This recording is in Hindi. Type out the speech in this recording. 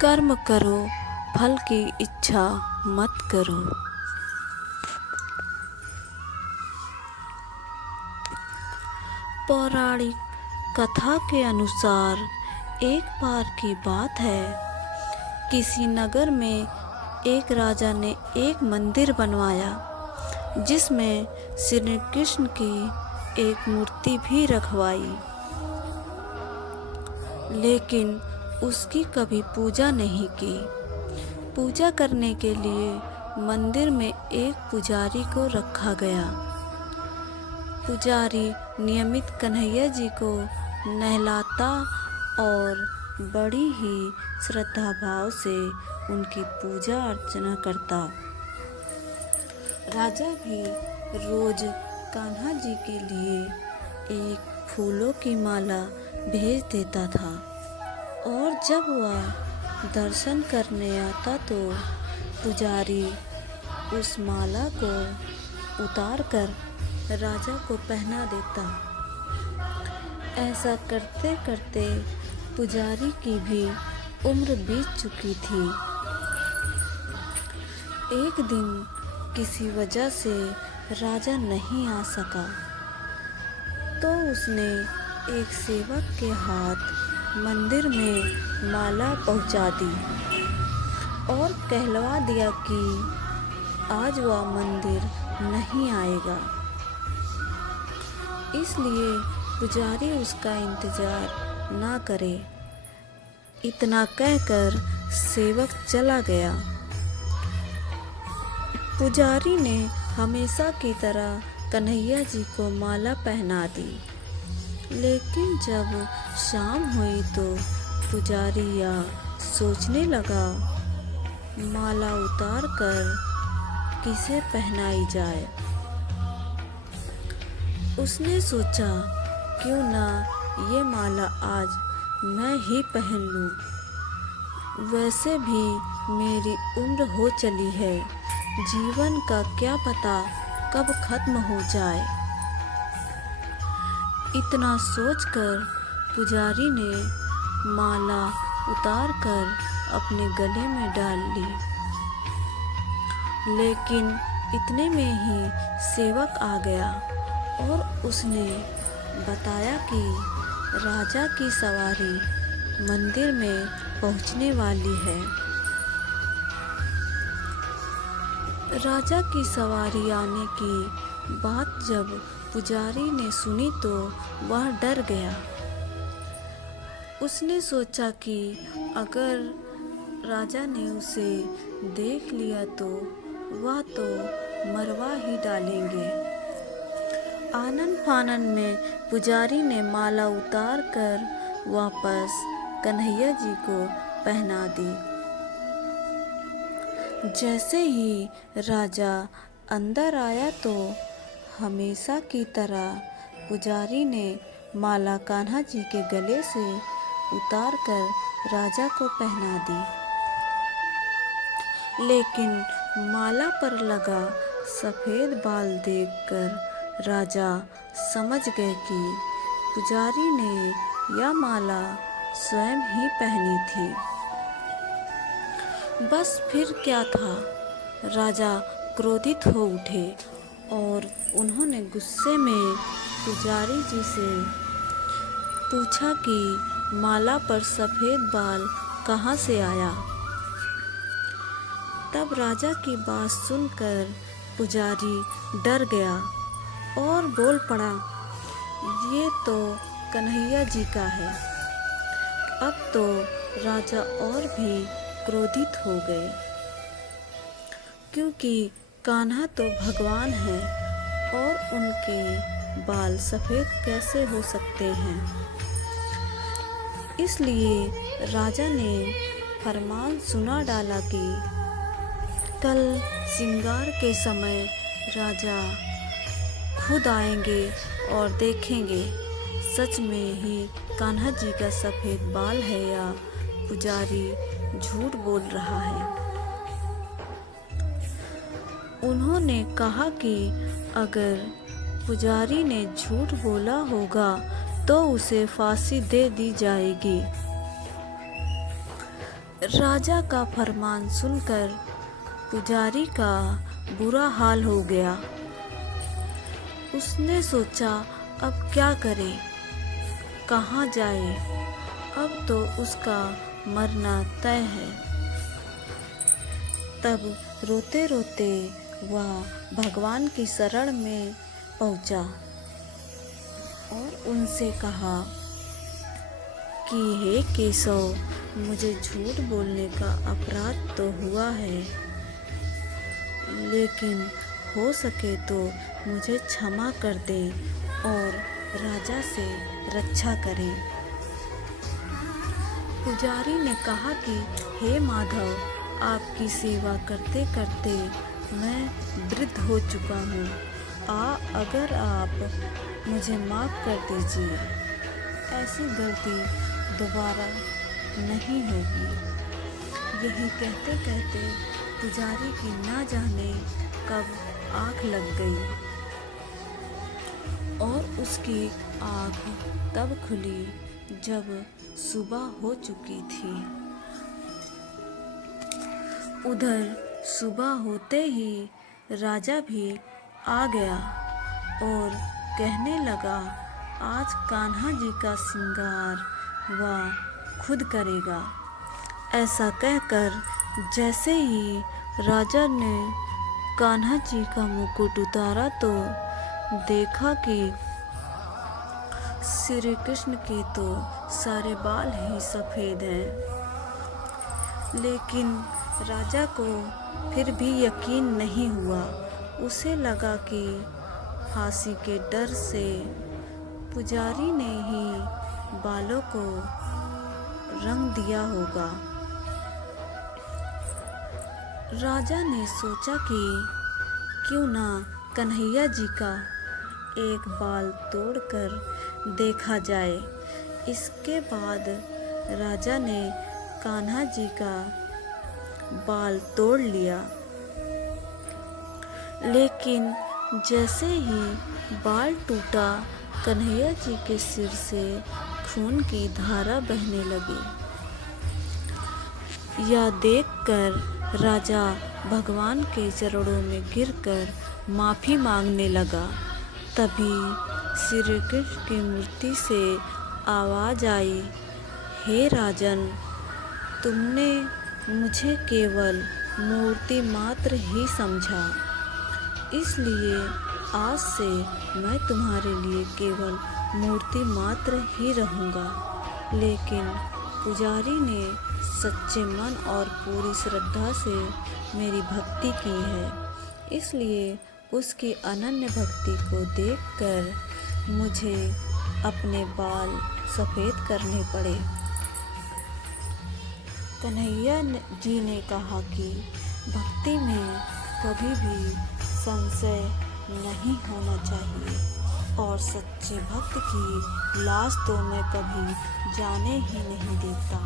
कर्म करो, फल की इच्छा मत करो। पौराणिक कथा के अनुसार एक बार की बात है, किसी नगर में एक राजा ने एक मंदिर बनवाया जिसमें श्री कृष्ण की एक मूर्ति भी रखवाई, लेकिन उसकी कभी पूजा नहीं की। पूजा करने के लिए मंदिर में एक पुजारी को रखा गया। पुजारी नियमित कन्हैया जी को नहलाता और बड़ी ही श्रद्धा भाव से उनकी पूजा अर्चना करता। राजा भी रोज कान्हा जी के लिए एक फूलों की माला भेज देता था और जब वह दर्शन करने आता तो पुजारी उस माला को उतार कर राजा को पहना देता। ऐसा करते करते पुजारी की भी उम्र बीत चुकी थी। एक दिन किसी वजह से राजा नहीं आ सका तो उसने एक सेवक के हाथ मंदिर में माला पहुंचा दी और कहलवा दिया कि आज वह मंदिर नहीं आएगा, इसलिए पुजारी उसका इंतजार ना करे। इतना कहकर सेवक चला गया। पुजारी ने हमेशा की तरह कन्हैया जी को माला पहना दी, लेकिन जब शाम हुई तो पुजारी यह सोचने लगा, माला उतार कर किसे पहनाई जाए। उसने सोचा, क्यों ना ये माला आज मैं ही पहन लूं। वैसे भी मेरी उम्र हो चली है, जीवन का क्या पता कब खत्म हो जाए। इतना सोचकर पुजारी ने माला उतार कर अपने गले में डाल ली, लेकिन इतने में ही सेवक आ गया और उसने बताया कि राजा की सवारी मंदिर में पहुंचने वाली है। राजा की सवारी आने की बात जब पुजारी ने सुनी तो वह डर गया। उसने सोचा कि अगर राजा ने उसे देख लिया तो वह तो मरवा ही डालेंगे। आनन फानन में पुजारी ने माला उतार कर वापस कन्हैया जी को पहना दी। जैसे ही राजा अंदर आया तो हमेशा की तरह पुजारी ने माला कान्हा जी के गले से उतार कर राजा को पहना दी, लेकिन माला पर लगा सफ़ेद बाल देखकर राजा समझ गए कि पुजारी ने यह माला स्वयं ही पहनी थी। बस फिर क्या था, राजा क्रोधित हो उठे और उन्होंने गुस्से में पुजारी जी से पूछा कि माला पर सफ़ेद बाल कहाँ से आया। तब राजा की बात सुनकर पुजारी डर गया और बोल पड़ा, ये तो कन्हैया जी का है। अब तो राजा और भी क्रोधित हो गए, क्योंकि कान्हा तो भगवान है और उनके बाल सफ़ेद कैसे हो सकते हैं। इसलिए राजा ने फरमान सुना डाला कि कल श्रृंगार के समय राजा खुद आएंगे और देखेंगे सच में ही कान्हा जी का सफ़ेद बाल है या पुजारी झूठ बोल रहा है। उन्होंने कहा कि अगर पुजारी ने झूठ बोला होगा तो उसे फांसी दे दी जाएगी। राजा का फरमान सुनकर पुजारी का बुरा हाल हो गया। उसने सोचा अब क्या करे, कहाँ जाए, अब तो उसका मरना तय है। तब रोते रोते वह भगवान की शरण में पहुंचा और उनसे कहा कि हे केशव, मुझे झूठ बोलने का अपराध तो हुआ है, लेकिन हो सके तो मुझे क्षमा कर दे और राजा से रक्षा करें। पुजारी ने कहा कि हे माधव, आपकी सेवा करते करते मैं वृद्ध हो चुका हूँ। अगर आप मुझे माफ़ कर दीजिए, ऐसी गलती दोबारा नहीं होगी। यही कहते कहते पुजारी की ना जाने कब आँख लग गई और उसकी आँख तब खुली जब सुबह हो चुकी थी। उधर सुबह होते ही राजा भी आ गया और कहने लगा, आज कान्हा जी का श्रृंगार वह खुद करेगा। ऐसा कहकर जैसे ही राजा ने कान्हा जी का मुकुट उतारा तो देखा कि श्री कृष्ण के तो सारे बाल ही सफ़ेद हैं। लेकिन राजा को फिर भी यकीन नहीं हुआ। उसे लगा कि फांसी के डर से पुजारी ने ही बालों को रंग दिया होगा। राजा ने सोचा कि क्यों ना कन्हैया जी का एक बाल तोड़कर देखा जाए। इसके बाद राजा ने कान्हा जी का बाल तोड़ लिया, लेकिन जैसे ही बाल टूटा, कन्हैया जी के सिर से खून की धारा बहने लगी। यह देखकर राजा भगवान के चरणों में गिरकर माफ़ी मांगने लगा। तभी श्री कृष्ण की मूर्ति से आवाज़ आई, हे राजन, तुमने मुझे केवल मूर्ति मात्र ही समझा, इसलिए आज से मैं तुम्हारे लिए केवल मूर्ति मात्र ही रहूँगा। लेकिन पुजारी ने सच्चे मन और पूरी श्रद्धा से मेरी भक्ति की है, इसलिए उसकी अनन्य भक्ति को देखकर मुझे अपने बाल सफ़ेद करने पड़े। कन्हैया जी ने कहा कि भक्ति में कभी भी संशय नहीं होना चाहिए और सच्चे भक्त की लाश तो मैं कभी जाने ही नहीं देता।